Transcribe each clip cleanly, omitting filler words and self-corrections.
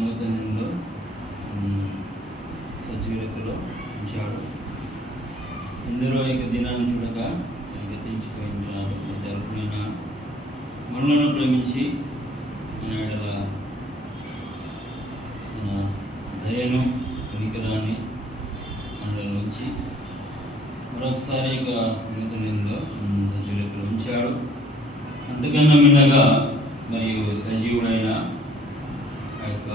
నూతనంలో సజీవులకులో ఉంచాడు. ఎందరో ఇక దినాన్ని చూడగా గతించిపోయినారు. జరుపునైన మనలను ప్రేమించి మన ఎడల తన దయను కనికరాన్ని మనలో ఉంచి మరొకసారి ఇక నూతనంలో సజీవులకులో ఉంచాడు. అంతకన్నా మిన్నగా మరియు సజీవుడైన ఆ యొక్క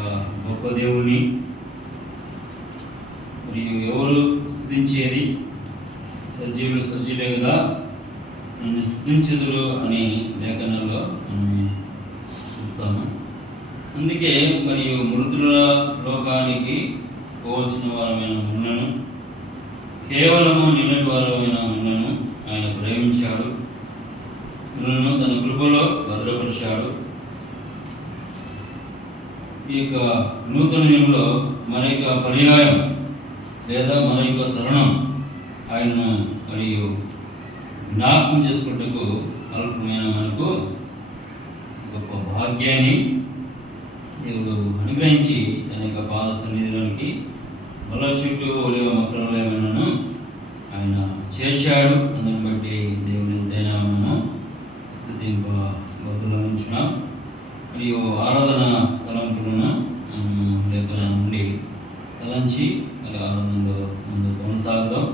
గొప్ప దేవుని మరియు ఎవరు స్తుతించేది? సజీవులే కదా నన్ను స్తుతించుదురు అని లేఖనాల్లో మనం చూస్తాము. అందుకే మరియు మృతుల లోకానికి పోవలసిన వారమైన ఉన్నను, కేవలము నిన్నటి వారమైన ఉన్నను ఆయన ప్రేమించాడు, నన్ను తన కృపలో భద్రపరిచాడు. ఈ యొక్క నూతన దినంలో మరొక పర్యాయం లేదా మరొక తరుణం ఆయనను మరియు జ్ఞాపకం చేసుకుంటకు అల్పమైన మనకు గొప్ప భాగ్యాన్ని దేవుడు అనుగ్రహించి తన యొక్క పాద సన్నిధిలోనికి బల చుట్టూ ఒలివ మొక్కలను ఆయన చేశాడు. అందుని బట్టి దేవుని ఎంతైనా మనము స్తుతింపబద్దులనుంచున్నాం. మరియు ఆరాధన తలంపులను లేఖన నుండి తలంచి మరి ఆరాధనలో ముందు కొనసాగుదాం.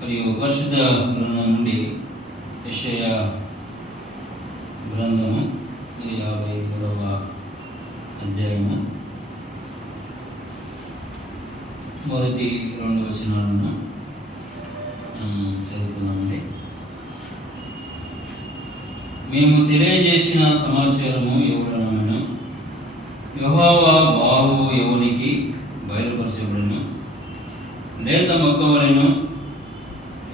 మరియు పరిశుద్ధ గ్రంథం నుండి యెషయా గ్రంథము 53వ అధ్యాయము మొదటి 2 వచనాలను చదువుకున్నామండి. మేము తెలియజేసిన సమాచారము ఎవడనను, యెహోవా బాహువు ఎవనికి బయలుపరచబడును. లేత మొక్కవలెను,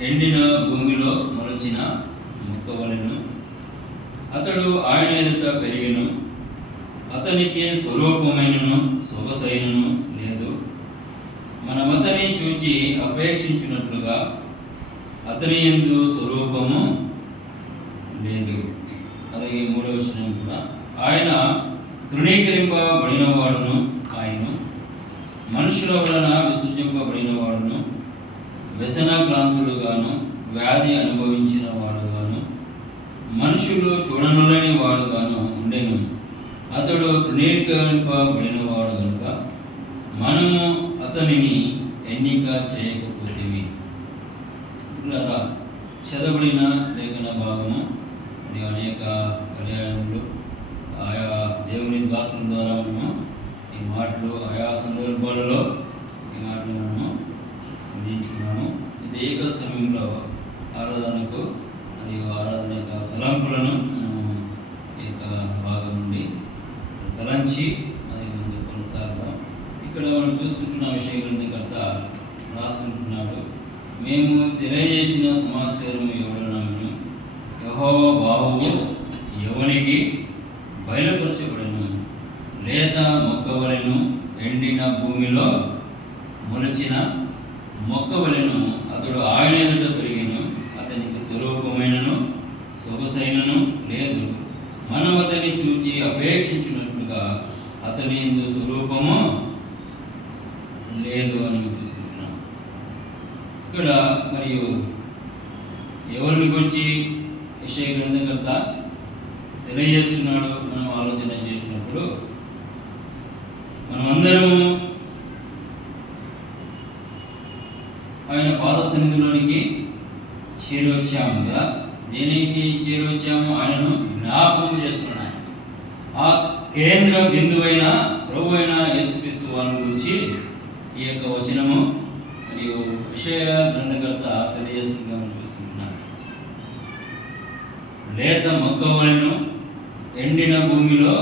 ఎండిన భూమిలో మొలచిన మొక్కవలెను. అతడు ఆయన ఎదుట పెరిగెను, అతనికి స్వరూపమైనను సొగసైనను లేదు. మనమతని చూచి అపేక్షించినట్లుగా అతని యందు స్వరూపము లేదు. అలాగే 3వ వచనం కూడా, ఆయన తృణీకరింపబడిన వాడును, ఆయన మనుషుల వలన విసర్జింపబడిన వాడును, వ్యసనక్రాంతుడుగాను, వ్యాధి అనుభవించిన వాడుగాను, మనుషులు చూడనులేని వాడుగాను ఉండెను. అతడు తృణీకరింపబడిన వాడు కనుక మనము అతనిని ఎన్నిక చేయకపోతేవి. చదవబడిన లేఖన భాగము అనేక పర్యాయములు ఆయా దేవుని దాసుల ద్వారా మనము ఈ మాటలు ఆయా సందర్భాలలో ఈ మాటలు మనము అందించున్నాము. ఇది ఏక సమయంలో ఆరాధనకు మరియు ఆరాధన యొక్క తలంపులను ఈ యొక్క భాగం నుండి తలంచి అది ముందు కొనసాగుతాం. ఇక్కడ మనం చూసుకుంటున్న విషయ గ్రంథకర్త రాసుకుంటున్నాడు, మేము తెలియజేసిన సమాచారం ఎవడనను, యెహోవా బాహువు ఎవనికి బయలుపరచబడను. లేత మొక్కవలెను, ఎండిన భూమిలో మొలచిన మొక్కవలెను. అతడు ఆయన ఎదుట పెరిగెను, అతనికి స్వరూపమైనను సొగసైనను లేదు. మనం అతన్ని చూచి అపేక్షించినట్లుగా అతని యందు స్వరూపము లేదు అని చూస్తున్నాం. ఇక్కడ మరియు ఎవరిని గురించి యెషయా గ్రంథకర్త తెలియజేస్తున్నాడు మనం ఆలోచన చేసినప్పుడు, మనమందరము ఆయన పాద సన్నిధిలోనికి చేరవచ్చాము కదా. దేనికి చేరవచ్చాము? ఆయనను జ్ఞాపకం చేసుకున్నాను. ఆ కేంద్ర బిందువైన ప్రభు అయిన యేసుక్రీస్తు వారిని గురించి ఈ యొక్క వచనము మరియు యెషయా గ్రంథకర్త తెలియజేస్తుందని చూస్తుంటున్నాను. లేత మొక్కవలెను, ఎండిన భూమిలో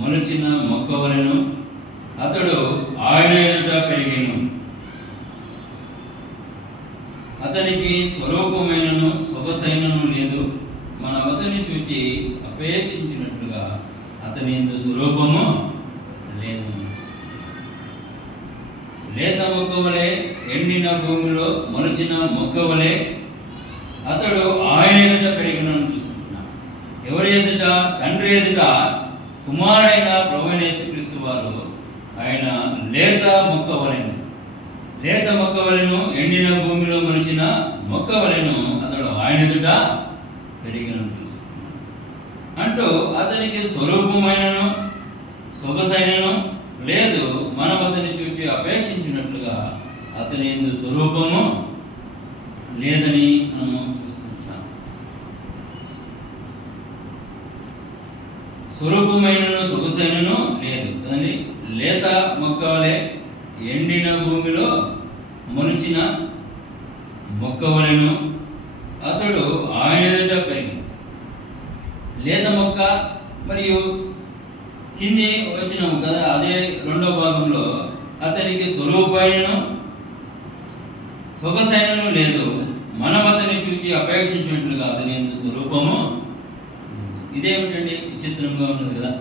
మొలచిన మొక్కవలెను. అతడు ఆయన ఎదుట పెరిగెను, అతనికి స్వరూపమైనను సొగసైనను లేదు. మన అతన్ని చూచి అపేక్షించినట్లుగా అతని యందు స్వరూపము లేదు. లేత మొక్క వలె, ఎండిన భూమిలో మొలచిన మొక్క వలె అతడు ఆయన ఎదుట పెరిగినను చూస్తున్నాం. ఎవరి ఎదుట? తండ్రి ఎదుట కుమారుడైన ప్రభువైన యేసుక్రీస్తు వారు ఆయన లేత మొక్క వలెను, లేత మొక్క వలెను, ఎండిన భూమిలో మొలిచిన మొక్క వలెను అతడు ఆయన ఎదుట పెరిగినను చూస్తున్నాం అంటూ అతనికి స్వరూపమైనను సొగసైనను లేదు, మనం అతన్ని చూచి అపేక్షించినట్లుగా అతని యందు స్వరూపము లేదని మనము చూస్తున్నాం. స్వరూపమైనను సొగసైనను లేదు కదండి. లేత మొక్క వలె, ఎండిన భూమిలో మొలిచిన మొక్క వలెను అతడు ఆయన ఎదుట పెరిగి. లేత మొక్క మరియు కింది వచనం కదా, అదే రెండో భాగంలో అతనికి స్వరూపైనను సొగసైనను లేదు, మనం అతన్ని చూచి అపేక్షించినట్లుగా అతని యందు స్వరూపము. ఇదేమిటండి విచిత్రంగా ఉన్నది కదా.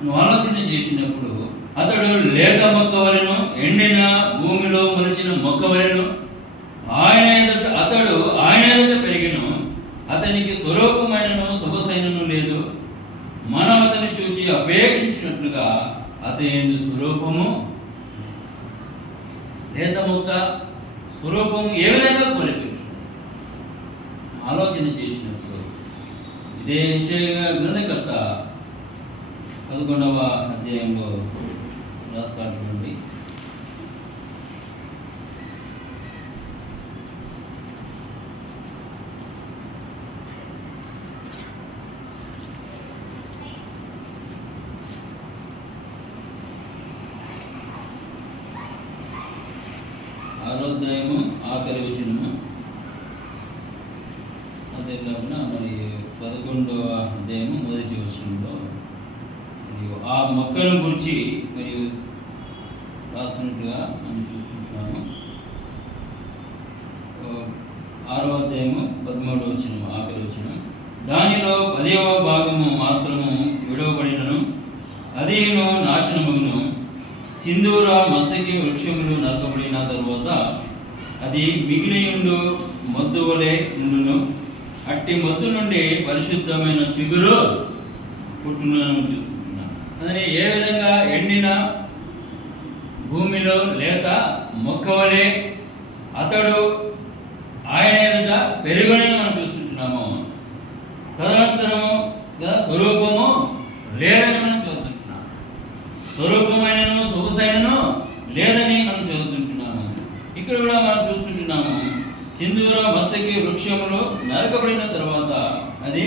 నువ్వు ఆలోచన చేసినప్పుడు అతడు లేత మొక్క వలెను, ఎండిన భూమిలో మొలిచిన మొక్క వలెను అతడు ఆయన ఎదుట పెరిగిను, అతనికి స్వరూపమైనను సొగసైనను లేదు, మనం అతన్ని చూచి అపేక్షించినట్లుగా అతని యందు స్వరూపము. లేత మొక్క స్వరూపము ఏ విధంగా పోలిపోయింది ఆలోచన చేసినప్పుడు ఇదే యెషయా గ్రంథకర్త 11వ అధ్యాయంలో రాస్తాడు చూడండి. అధ్యాయము ఆఖరి వచనము, అదే కాకుండా మరి 11వ అధ్యాయము మొదటి వచనంలో మరియు ఆ మొక్కను గురించి మరియు రాస్తున్నట్టుగా మనం చూస్తున్నాము. 6వ అధ్యాయము 13వ వచనం ఆఖరి వచనం, దానిలో 10వ భాగము మాత్రము విడవబడినను అదేను నాశనమగును, సింధూర మస్తకి వృక్షములు నరకబడిన తరువాత అది మిగిలియుండు మొద్దు వలె ఉండును, అట్టి మొద్దు నుండి పరిశుద్ధమైన చిగురు పుట్టును చూస్తున్నాను. అదే ఏ విధంగా ఎండిన భూమిలో లేత మొక్క వలె అతడు ఆయన ఎదుట పెరుగునని మనం చూస్తుంటున్నాము. తదనంతరము స్వరూపము లేదని మనం చూస్తుంటున్నాము. స్వరూపమైనను సొగసైనను లేదని మనం చదువుతుంటున్నాము. ఇక్కడ కూడా మనం చూస్తుంటున్నాము, సింధూర మస్తకి వృక్షములు నరకబడిన తర్వాత అది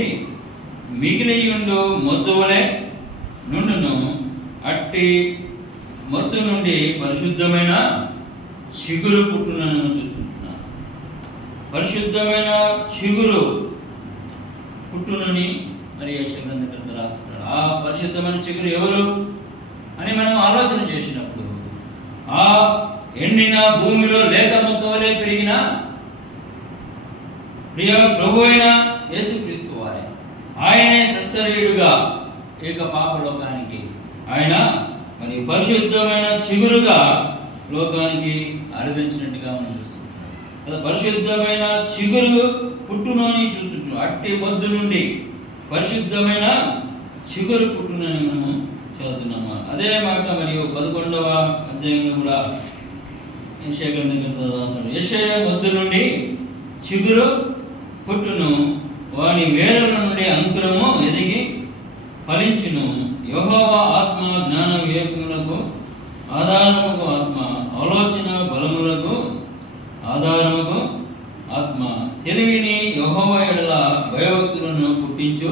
మిగిలియుండు మొద్దు వలె నుండును, అట్టి మొద్దు నుండి పరిశుద్ధమైన చిగురు పుట్టునని మనం చూస్తుంటున్నాము. పరిశుద్ధమైన చిగురు పుట్టునని మరి యెషయా గ్రంథకర్త రాస్తున్నాడు. ఆ పరిశుద్ధమైన చిగురు ఎవరు అని మనం ఆలోచన చేసినప్పుడు ఆ ఎండిన భూమిలో లేత మొక్క వలె పెరిగిన ప్రియ ప్రభు అయిన యేసుక్రీస్తు వారే. ఆయనే సశరీరుడుగా ఏక పాప లోకానికి ఆయన మరి పరిశుద్ధమైన చిగురుగా లోకానికి అరుదించినట్టుగా మనం చూస్తుంటున్నాం కదా. పరిశుద్ధమైన చిగురు పుట్టునని చూస్తుంటున్నాం. అట్టి మొద్దు నుండి పరిశుద్ధమైన చిగురు పుట్టునని మనము చదువుతున్నాము. అదే మాట మరియు 11వ అధ్యాయంలో కూడా యెషయా గ్రంథకర్త రాశాడు, యెషయా మొద్దు నుండి చిగురు పుట్టును, వాని వేరుల నుండి అంకురము ఎదిగి ఫలించును. యెహోవా ఆత్మ జ్ఞాన వివేకములకు ఆధారముకు ఆత్మ, ఆలోచన బలములకు ఆధారముకు ఆత్మ, తెలివిని యెహోవా ఎడల భయభక్తులను పుట్టించు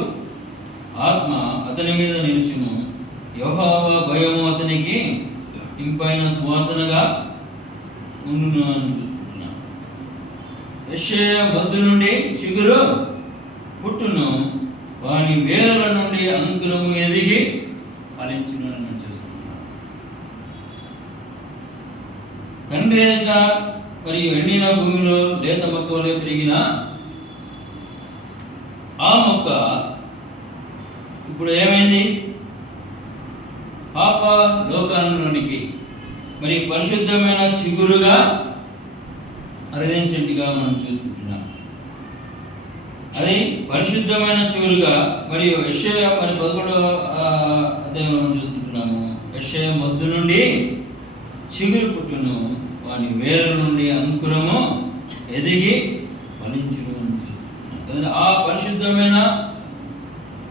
ఆత్మ అతని మీద నిలుచును. యెహోవా భయము అతనికి ఇంపైన సువాసనగా ఉండును అని చూస్తున్నాం. యెషయా మొద్దు నుండి చిగురు పుట్టును, వాని వేరుల నుండి అంకురము ఎదిగి ఫలించును అని మనం చూస్తున్నాం. తండ్రి ఎదుట మరియు ఎండిన భూమిలో లేత మొక్క వలె పెరిగిన ఆ మొక్క ఇప్పుడు ఏమైంది? పాప లోకంలోనికి మరి పరిశుద్ధమైన చిగురుగా అరదించండిగా మనం చూసుకుంటున్నాం. అది పరిశుద్ధమైన చిగురుగా మరియు యెషయా మరి 11వ అధ్యాయంలో మనం చూసుకుంటున్నాము. యెషయా మొద్దు నుండి చిగురు పుట్టును, వాని వేరు నుండి అంకురము ఎదిగి ఫలించును అని చూసుకుంటున్నాం. ఆ పరిశుద్ధమైన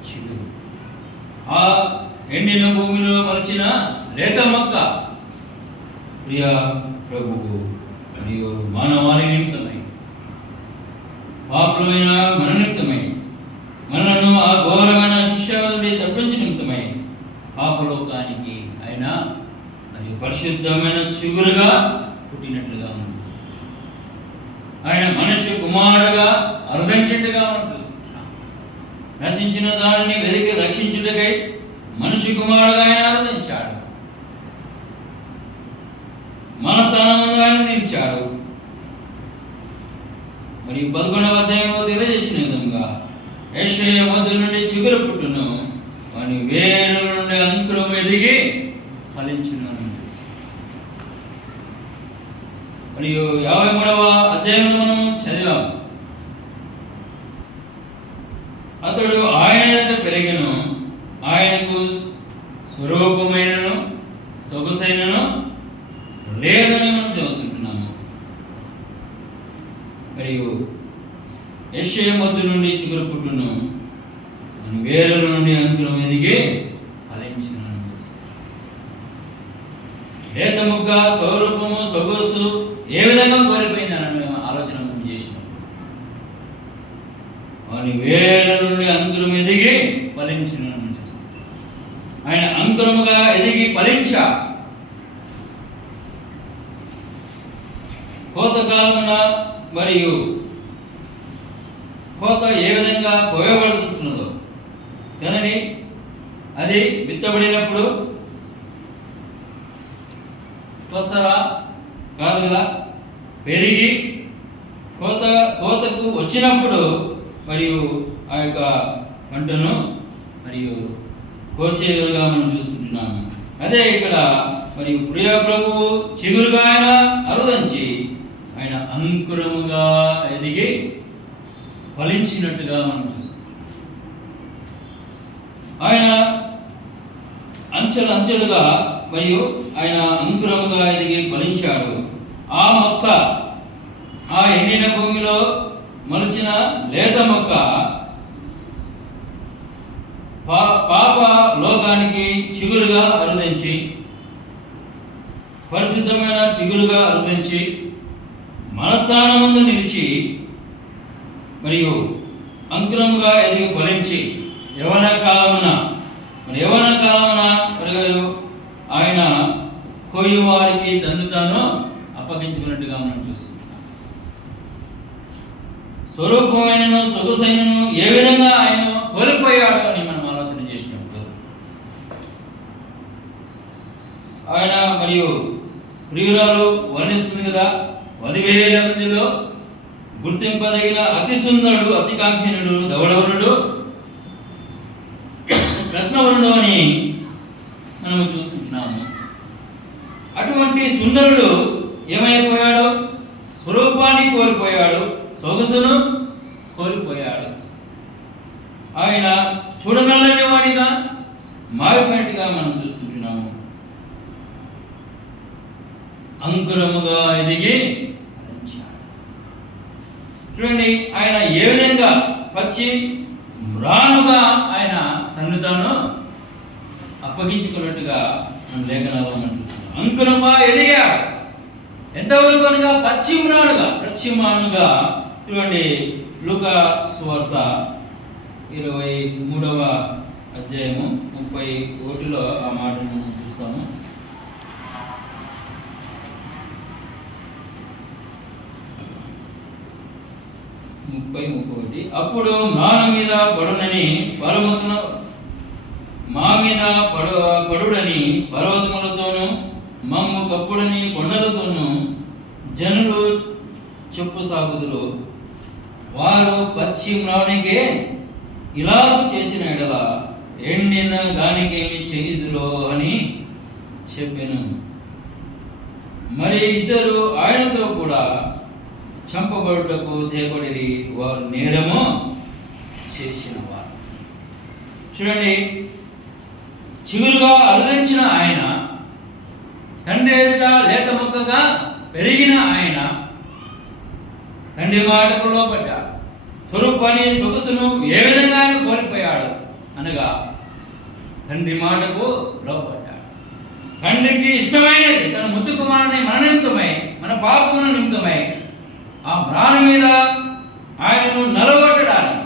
చిగురు, ఆ ఎండిన భూమిలో మలిచిన లేత మొక్క ప్రియ ప్రభువు మరియు మానవాళి నిమిత్తమై, పాపులమైన మన నిమిత్తమై, మనలను ఆ ఘోరమైన శిక్ష నుండి తప్పించి నిమిత్తమై పాపలోకానికి ఆయన మరియు పరిశుద్ధమైన చిగురుగా పుట్టినట్లుగా మనం చూస్తున్నాం. ఆయన మనుష్య కుమారుడుగా అర్ధించినట్టుగా మనం చూస్తున్నాం. నశించిన దానిని వెతికి రక్షించుటకై మనుష్య కుమారుడుగా ఆయన అర్ధించాడు. మన స్థానంలో ఆయన నిలిచాడు. మరి 11వ అధ్యాయంలో తెలియజేసిన విధంగా యెషయా మొద్దు నుండి చిగురు పుట్టును, వాని వేరు నుండి అంకురం ఎదిగి ఫలించును. మరియు 53వ అధ్యాయంలో మనం చదివాం, అతడు ఆయన యొక్క పెరిగెను, ఆయనకు స్వరూపమైనను సొగసైనను లేదని మనం చదువుతుంటున్నాము. మరియు యెషయా మొద్దు నుండి చిగురు పుట్టును, మన వేరు నుండి అంకురం ఎదిగి ఫలించును. లేత ముక్క స్వరూపము సొగసు ఏ విధంగా కోల్పోయిందని మేము ఆలోచన చేసినప్పుడు వాని వేరు నుండి అంకురం ఎదిగి ఫలించును అని చూస్తాం. ఆయన అంకురముగా ఎదిగి ఫలించా కోతకాలమున మరియు కోత ఏ విధంగా కోయబడుతున్నదో కదండి, అది విత్తబడినప్పుడు కోసరా కాదు కదా, పెరిగి కోతకు వచ్చినప్పుడు మరియు ఆ యొక్క పంటను మరియు కోసేగా మనం చూసుకుంటున్నాము. అదే ఇక్కడ మరియు ప్రియ ప్రభువు చిగురుగా ఆయన అరుదంచి ఆయన అంకురముగా ఎదిగి ఫలించినట్టుగా మనం చూస్తాం. ఆయన అంచెలుగా మరియు ఆయన అంకురముగా ఎదిగి ఫలించాడు. ఆ మొక్క, ఆ ఎండిన భూమిలో మలిచిన లేత మొక్క పాప లోకానికి చిగురుగా అరుదించి, పరిశుద్ధమైన చిగురుగా అరుదించి మన స్థానముందు నిలిచి మరియు అంకురముగా ఎదిగి ఫలించి యవ్వన కాలమున మరియు ఆయన కొయ్యి వారికి తన్ను తాను అప్పగించుకున్నట్టుగా మనం చూస్తున్నాం. స్వరూపమైనను సొగసైనను ఏ విధంగా ఆయన కోల్పోయాడు అని మనం ఆలోచన చేసినప్పుడు ఆయన మరియు ప్రియురాలు వర్ణిస్తుంది కదా, 10,000 మందిలో గుర్తింపదగిన అతి సుందరుడు, అతి కాంక్షణుడు, ధవళవరుడు, రత్నవరుడు అని మనం చూస్తున్నాము. అటువంటి సుందరుడు ఏమైపోయాడు? స్వరూపాన్ని కోల్పోయాడు, సొగసును కోల్పోయాడు. ఆయన చూడనల్లని వాడిగా మారిపోయినట్టుగా మనం చూస్తున్నాము. అంకురముగా ఎదిగి చూడండి, ఆయన ఏ విధంగా పచ్చి మ్రానుగా ఆయన తను తాను అప్పగించుకున్నట్టుగా మన లేఖనాల్లో మనం చూస్తున్నాం. అంకురముగా ఎదిగాడు. ఎంతవరకు అనగా పశ్చిమానుగా. చూడండి, లూకా సువార్త 23వ అధ్యాయము 31లో ఆ మాటను మనం చూస్తాము. అప్పుడు మాన మీద పడునని మా మీద పడుడని పర్వతములతోనూ మమ్ము కప్పుడని కొండలతోనూ జనులు చెప్పు సాగుదురు. వారు పశ్చిమ మ్రానునికే ఇలాగ చేసిన ఎడల ఎండిన దానికేమి చేయుదురో అని చెప్పెను. మరి ఇద్దరు ఆయనతో కూడా చంపబడుటకు తేబడిరి, వారు నేరము చేసిన వారు. చూడండి, చిగురుగా అరుదించిన ఆయన, తండ్రి ఎదుట లేత మొక్కగా పెరిగిన ఆయన తండ్రి మాటకు లోబడ్డాడు. స్వరూపాన్ని సొగసును ఏ విధంగా ఆయన కోల్పోయాడు అనగా తండ్రి మాటకు లోబడ్డాడు. తండ్రికి ఇష్టమైనది తన ముద్దు కుమారుని మన నిమిత్తమై, మన పాపముల నిమిత్తమై ఆ మ్రాను మీద ఆయనను నలగొట్టడానికి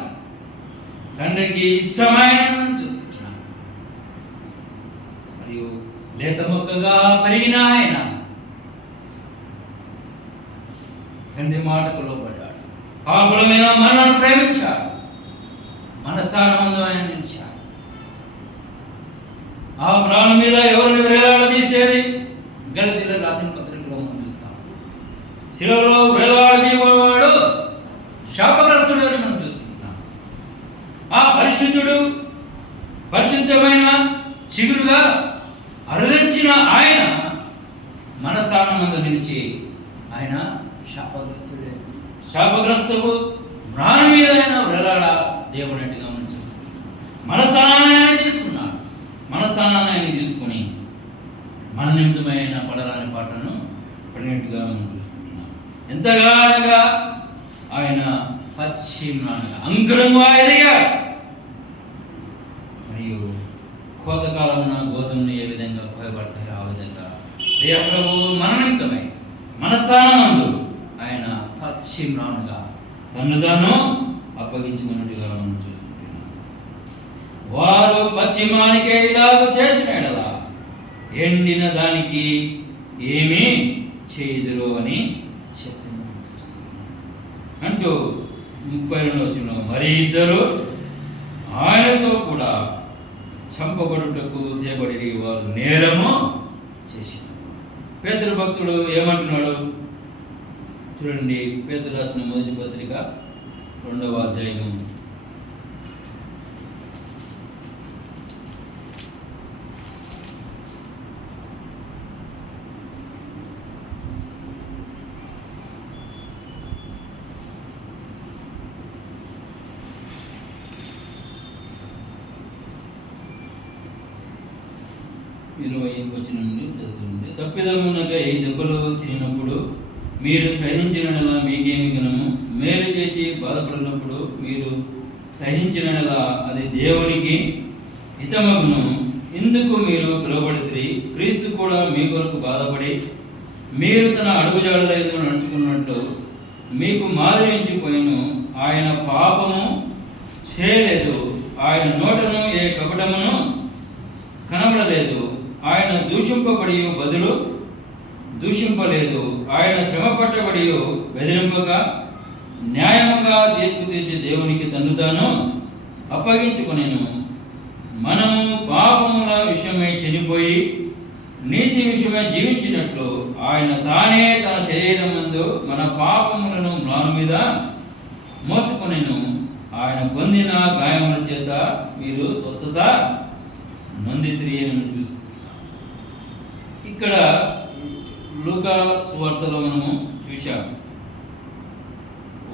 తండ్రికి ఇష్టమైన చూస్తున్నాడు. మరియు లేత మొక్కగా పెరిగిన ఆయన తండ్రి మాటకు లోబడ్డాడు. పాపులమైన మనలను ప్రేమించాడు, మన స్థానమందు ఆయన నిలిచాడు. ఆ ప్రాణం మీద ఎవరిని వేలాడదీసేది? గలతీయులకు రాసిన పత్రికలో మనం చూస్తాం. శిలువలో వేలాడదీయబడేవాడు శాపగ్రస్తుడు అని మనం చూస్తున్నాం. ఆ పరిశుద్ధుడు, పరిశుద్ధమైన చిగురుగా అరుదించిన ఆయన మన స్థానం ముందు నిలిచి ఆయన శాపగ్రస్తుడే. శాపగ్రస్తుడు ప్రాణం మీద ఆయన వేలాడదీయబడినట్టుగా మనం చూస్తున్నాం. మన స్థానాన్ని ఆయన తీసుకున్నాడు. మన స్థానాన్ని ఆయన తీసుకుని మన నిమిత్తమైన పడరాని పాటను పడినట్టుగా మనం చూస్తున్నాం. ఎంతగానగా ఆయన పశ్చిమానగా అంకురంగా ఎదిగాడు. మరియు కోతకాలమున గోధుమలు ఏ విధంగా కోయబడతాయో ఆ విధంగా ప్రియ ప్రభువు మన నిమిత్తమై మన స్థానమందు ఆయన పశ్చిమానుగా తను తాను అప్పగించుకున్నట్టుగా మనం చూస్తున్నాం. వారు పశ్చిమానికే ఇలాగ చేసిన ఎడల ఎండిన దానికి ఏమీ చేయుదురు అని చెప్పిన అంటూ 32వ వచనంలో మరి ఇద్దరు ఆయనతో కూడా చంపబడుటకు తేబడి వారు నేరము చేసిన. పేతురు భక్తుడు ఏమంటున్నాడు చూడండి. పేతురు రాసిన మొదటి పత్రిక 2వ అధ్యాయం 25వ వచనం నుండి చదువుతుంది. తప్పిదమునకై దెబ్బలు తినప్పుడు మీరు సహించినలా మీకేమి గనము? మేలు చేసి బాధపడినప్పుడు మీరు సహించినలా అది దేవునికి హితమగును. ఇందుకు మీరు పిలువబడితిరి. క్రీస్తు కూడా మీ కొరకు బాధపడి మీరు తన అడుగుజాడలైన నడుచుకున్నట్టు మీకు మాదిరి ఎంచిపోయిను. ఆయన పాపము చేయలేదు, ఆయన నోటను ఏ కపటమును కనబడలేదు. ఆయన దూషింపబడి బదులు దూషింపలేదు. ఆయన శ్రమ పట్టబడి బెదిరింపక న్యాయముగా తీర్పు తీర్చి దేవునికి తన్ను తాను అప్పగించుకొనెను. మనము పాపముల విషయమై చనిపోయి నీతి విషయమై జీవించినట్లు ఆయన తానే తన శరీరమందు మన పాపములను మ్రాను మీద మోసుకొనెను. ఆయన పొందిన గాయముల చేత మీరు స్వస్థత నొందితిరి అని చూస్తున్నాం. ఇక్కడ లూకా సువార్తలో మనము చూశాం.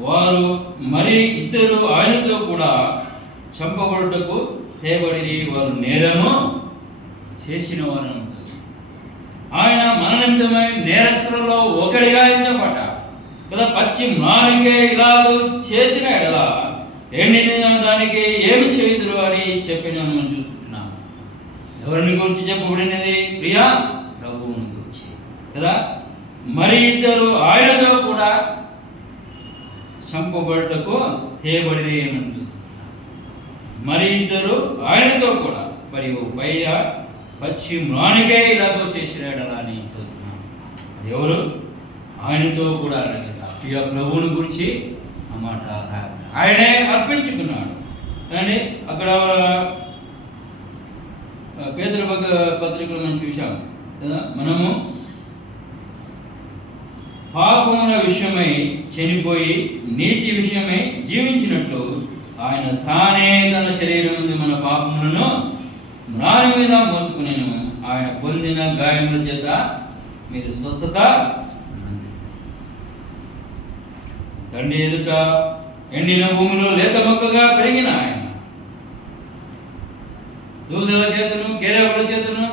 వారు మరి ఇద్దరు ఆయనతో కూడా చంపబడుటకు తేబడి వారు నేరము చేసిన వారని చూసాం. ఆయన మన నిమిత్తమై నేరస్తులలో ఒకడిగా ఎంచబడ్డాడు కదా. పచ్చి మ్రానికే ఇలాగ చేసిన ఎడల ఎండిన దానికి ఏమి చేయుదురు అని చెప్పిన మనం చూస్తున్నాం. ఎవరిని గురించి చెప్పబడినది? ప్రియా ప్రభువుని గురించి కదా. మరి ఇద్దరు ఆయనతో కూడా చంపబడుటకు తేబడి అని చూస్తున్నాం. మరి ఇద్దరు ఆయనతో కూడా మరియు పైన పచ్చి మ్రానికే ఇలాగో చేసినాడలా అని చూస్తున్నాం. ఎవరు? ఆయనతో కూడా అడగట ప్రియ ప్రభువుని గురించి ఆ మాట ఆయనే అర్పించుకున్నాడు. కానీ అక్కడ పేతురు పత్రికలో మనం చూశాం కదా. మనము పాపముల విషయమై చనిపోయి నీతి విషయమై జీవించినట్టు ఆయన తానే తన శరీరం మన పాపములను మ్రాని మీద మోసుకునేను. ఆయన పొందిన గాయముల చేత మీరు స్వస్థత. తండ్రి ఎదుట ఎండిన భూమిలో లేత మొక్కగా పెరిగిన ఆయన దూతల చేతను, కేరవుల చేతను,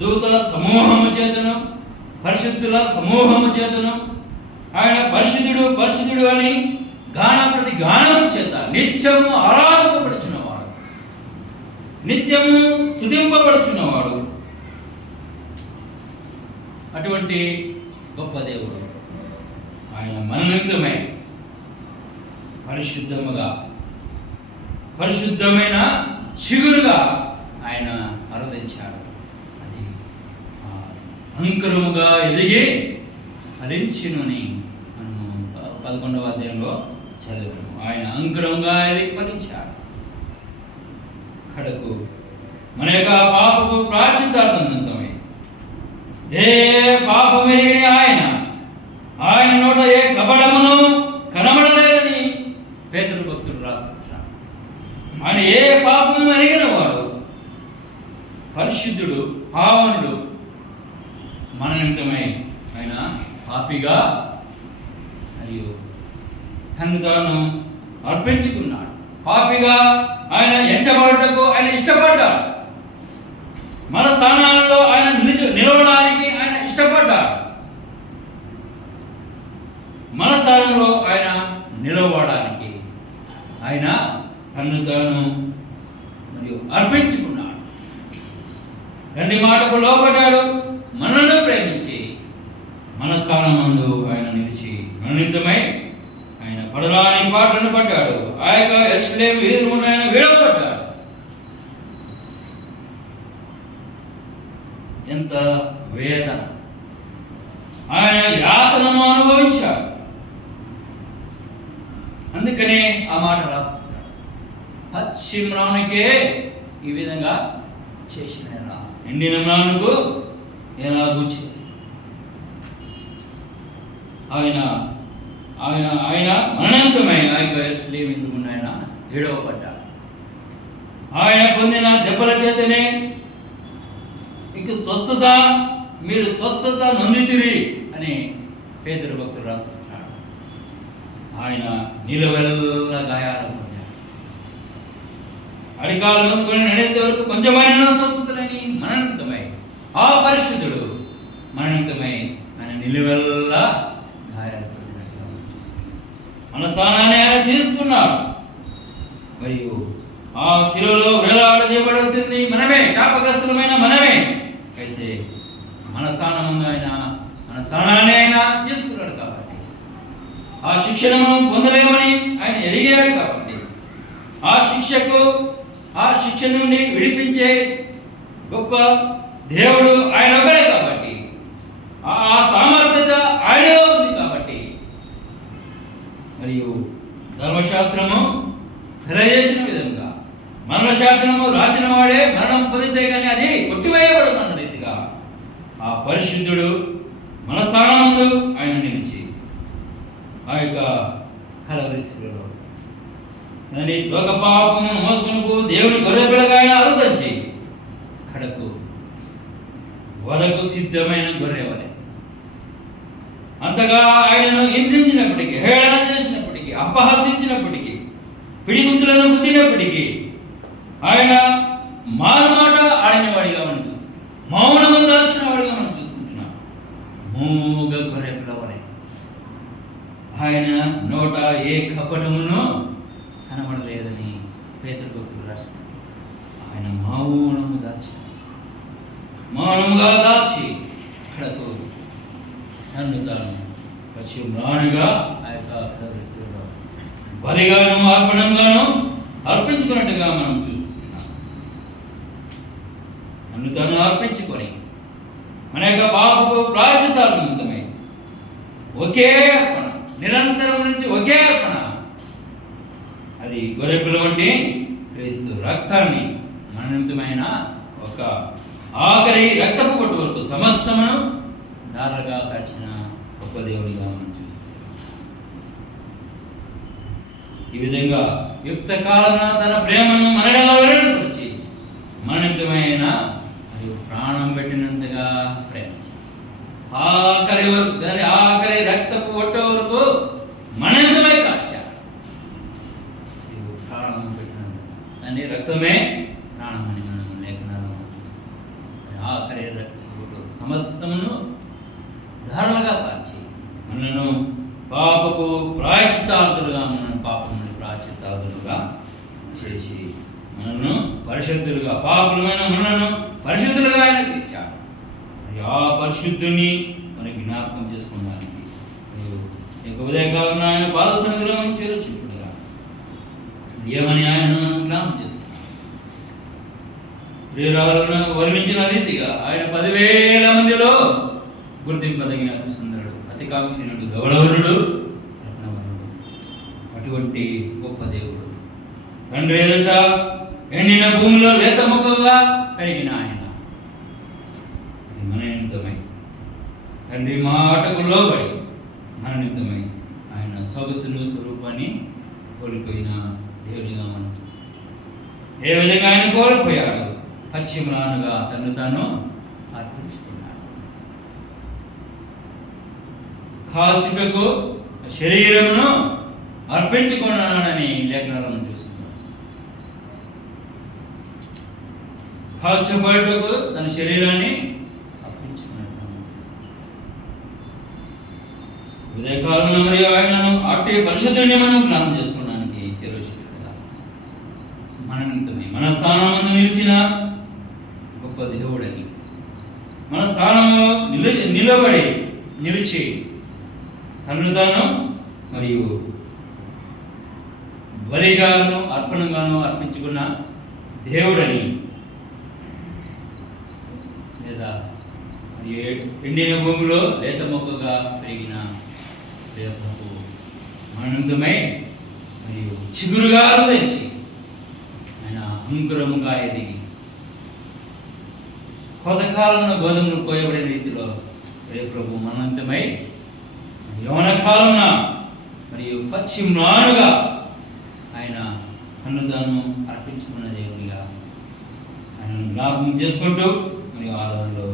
దూతల సమూహము చేతను, పరిశుద్ధుల సమూహము చేతను ఆయన పరిశుద్ధుడు పరిశుద్ధుడు అని ప్రతి గానము చేత నిత్యము ఆరాధింపబడుచున్నవాడు, నిత్యము స్తుతింపబడుచున్నవాడు. అటువంటి గొప్ప దేవుడు ఆయన మన నిమిత్తమై పరిశుద్ధమైన చిగురుగా ఆయన అరుదించాడు. అది అంకురముగా ఎదిగి ఫలించునని మనము 11వ అధ్యాయంలో చదివాము. ఆయన అంకురంగా ఎదిగి ఫలించాడు. కడకు మన యొక్క పాపపు ప్రాచితార్థమై ఏ పాపమెరిగిన ఆయన నోట ఏ కపటమును కనబడలేదని పేతురు భక్తుడు రాస్తున్నాడు. ఆయన ఏ పాపము ఎరిగిన వాడు, పరిశుద్ధుడు, పావనుడు. మన నిమిత్తమై ఆయన పాపిగా మరియు తను తాను అర్పించుకున్నాడు. పాపిగా ఆయన ఎంచబడటకు ఆయన ఇష్టపడ్డాడు. మన స్థానాలలో ఆయన నిలవడానికి ఆయన ఇష్టపడ్డాడు. మన స్థానంలో ఆయన నిలవడానికి ఆయన తను తాను మరియు అర్పించుకున్నాడు. తండ్రి మాటకు లోబడ్డాడు. మనల్ని ప్రేమించి మన స్థానమందు ఆయన నిలిచి మన నిమిత్తమై ఆయన పడరాని పాటలను పడ్డాడు. ఆ యొక్క యెరూషలేము వీధులను ఆయన విడవబడ్డాడు. ఎంత వేదన! ఆయన యాతనను అనుభవించాడు. అందుకనే ఆ మాట రాస్తున్నాడు. పచ్చి మ్రానుకే ఈ విధంగా చేసిన ఎండిన మ్రానుకు ఎలా గుచ్చి ఆయన ఆయన ఆయన మరణంతమైన యెరూషలేము ఆయన విడవబడ్డాడు. ఆయన పొందిన దెబ్బల చేతనే మీకు స్వస్థత, మీరు స్వస్థత నొందితిరి అని పేతురు భక్తుడు రాస్తున్నాడు. ఆయన నిలువెల్ల గాయాలు పొందాడు. అడికాలం అందుకొని నడేంత వరకు కొంచెమైన స్వస్థతలని మరణితమై ఆ పరిశుద్ధుడు మరణితమై ఆయన నిలువెల్ల గాయాలు పొందినట్లుగా మన స్థానాన్ని ఆయన తీసుకున్నాడు. మరియు ఆ శిలువలో వేలాడదీయబడాల్సింది మనమే, శాపగ్రస్తులమైన మనమే. అయితే మన స్థానాన్ని ఆయన తీసుకున్నాడు కాబట్టి, ఆ శిక్షను పొందలేమని ఆయన ఎరిగాడు కాబట్టి, ఆ శిక్ష నుండి విడిపించే గొప్ప దేవుడు ఆయన ఒకడే కాబట్టి, ఆ సామర్థ్యత ఆయనలో ఉంది కాబట్టి, మరియు ధర్మశాస్త్రము తెలియజేసిన విధంగా మరణ శాసనము రాసిన వాడే మరణం పొందితే కానీ అది కొట్టివేయబడుతున్న రీతిగా ఆ పరిశుద్ధుడు మన స్థానం ముందు ఆయన నిలిచి ఆ యొక్క కలవరిశిలో దాని లోక పాపమును మోసుకునుకు దేవుని గొర్రెపిల్లగా ఆయన అరుదంచి కడకు వదకు సిద్ధమైన గొర్రెవలే అంతగా ఆయనను హింసించినప్పటికీ, హేళన చేసినప్పటికీ, అపహసించినప్పటికీ, పిడిగుద్దులను గుద్దినప్పటికీ ఆయన మారుమాట ఆడినవాడిగా మనం చూస్తున్నాం. మౌనము దాల్చిన వాడిగా మనం చూస్తున్నాం. మూగ గొర్రె పిల్లవలే ఆయన నోట ఏ కపటమును కనబడలేదని పేతురు భక్తుడు రాశాడు. ఆయన మౌనముగా దాచి అక్కడకు నన్ను తాను పచ్చి మ్రానుగా ఆ యొక్క పరిస్థితిలో బలిగాను అర్పణంగాను అర్పించుకున్నట్టుగా మనం చూస్తున్నాం. నన్ను తాను అర్పించుకొని మన యొక్క పాపపు ప్రాయశ్చిత్తార్థమై ఒకే అర్పణ, నిరంతరం నుంచి ఒకే అర్పణ, అది గొర్రెపిల్ల వంటి క్రీస్తు రక్తాన్ని మన నిమిత్తమైన ఒక ఆఖరి రక్తపు పొట్టు వరకు సమస్తమును దారులుగా కార్చిన గొప్ప దేవుడిగా మనం చూస్తున్నాం. ఈ విధంగా యుక్త కాలన తన ప్రేమను మనలో వెల్లడిపరిచి మన నిమిత్తమైన మరియు ప్రాణం పెట్టినంతగా ప్రేమించాడు. ఆఖరి వరకు, దాని ఆఖరి రక్తపు ఒట్ట వరకు మన నిమిత్తమై కాచాడు. ప్రాణం పెట్టినంత దాని రక్తమే ప్రాణం అని మనం లేఖనాలు చూస్తాం. ఆఖరి రక్తపు ఒట్టు సమస్తమును ధారణగా కాచి మనను పాపపు ప్రాయశ్చిత్తార్థులుగా, మనను పాపం నుండి ప్రాయశ్చిత్తార్థులుగా చేసి మనను పరిశుద్ధులుగా, పాపులమైన మనను పరిశుద్ధులుగా ఆయన తీర్చాడు. మరి ఆ పరిశుద్ధుని మరి జ్ఞాపకం చేసుకోవడానికి ఉదయకాలంలో ఆయన పాదసన్నిధిలో మనం చేరుచుంటుగా ఏమని ఆయనను మనం జ్ఞాపకం చేసుకున్నాం. ప్రియురాలను వర్ణించిన రీతిగా ఆయన 10,000 మందిలో గుర్తింపదగిన అతి సుందరుడు, అతి కాంక్షణుడు, గౌరవరుడు, రత్నవరుడు, అటువంటి గొప్ప దేవుడు. తండ్రి ఎదుట ఎండిన భూమిలో లేత మొక్కగా పెరిగిన ఆయన మన నిమిత్తమై, తండ్రి మాటకు లోబడి మన నిమిత్తమై ఆయన సొగసును స్వరూపాన్ని కోల్పోయిన దేవుడిగా మనం చూస్తాం. ఏ విధంగా ఆయన కోల్పోయాడు? పశ్చిమలానుగా తను తాను అర్పించుకున్నాడు. కాల్చుటకు శరీరమును అర్పించుకున్నానని లేఖనాలను చూస్తున్నాం. కాల్చబడుటకు తన శరీరాన్ని అర్పించుకున్నట్టు ఉదయకాలంలో మరియు ఆయనను అట్టి పరిశుద్ధుడిని మనం జ్ఞాపకం చేసుకోవడానికి చెరువుగా మన నిమిత్తమై మన స్థానంలో నిలిచిన గొప్ప దేవుడని, మన స్థానంలో నిలిచి తను తాను మరియు బలిగాను అర్పణగాను అర్పించుకున్న దేవుడని, లేదా ఎండిన భూమిలో లేత మొక్కగా పెరిగిన ప్రభు ఆనందమై మరియు చిగురుగా తెచ్చి ఆయన అంకురముగా ఎదిగి కోతకాలంలో గోధుమలు కోయబడిన రీతిలో ప్రభు అనంతమై యవన కాలమున మరియు పశ్చిమానుగా ఆయన తను అర్పించుకున్న దేవునిగా ఆయన జ్ఞాపకం చేసుకుంటూ మరియు ఆరాధనలో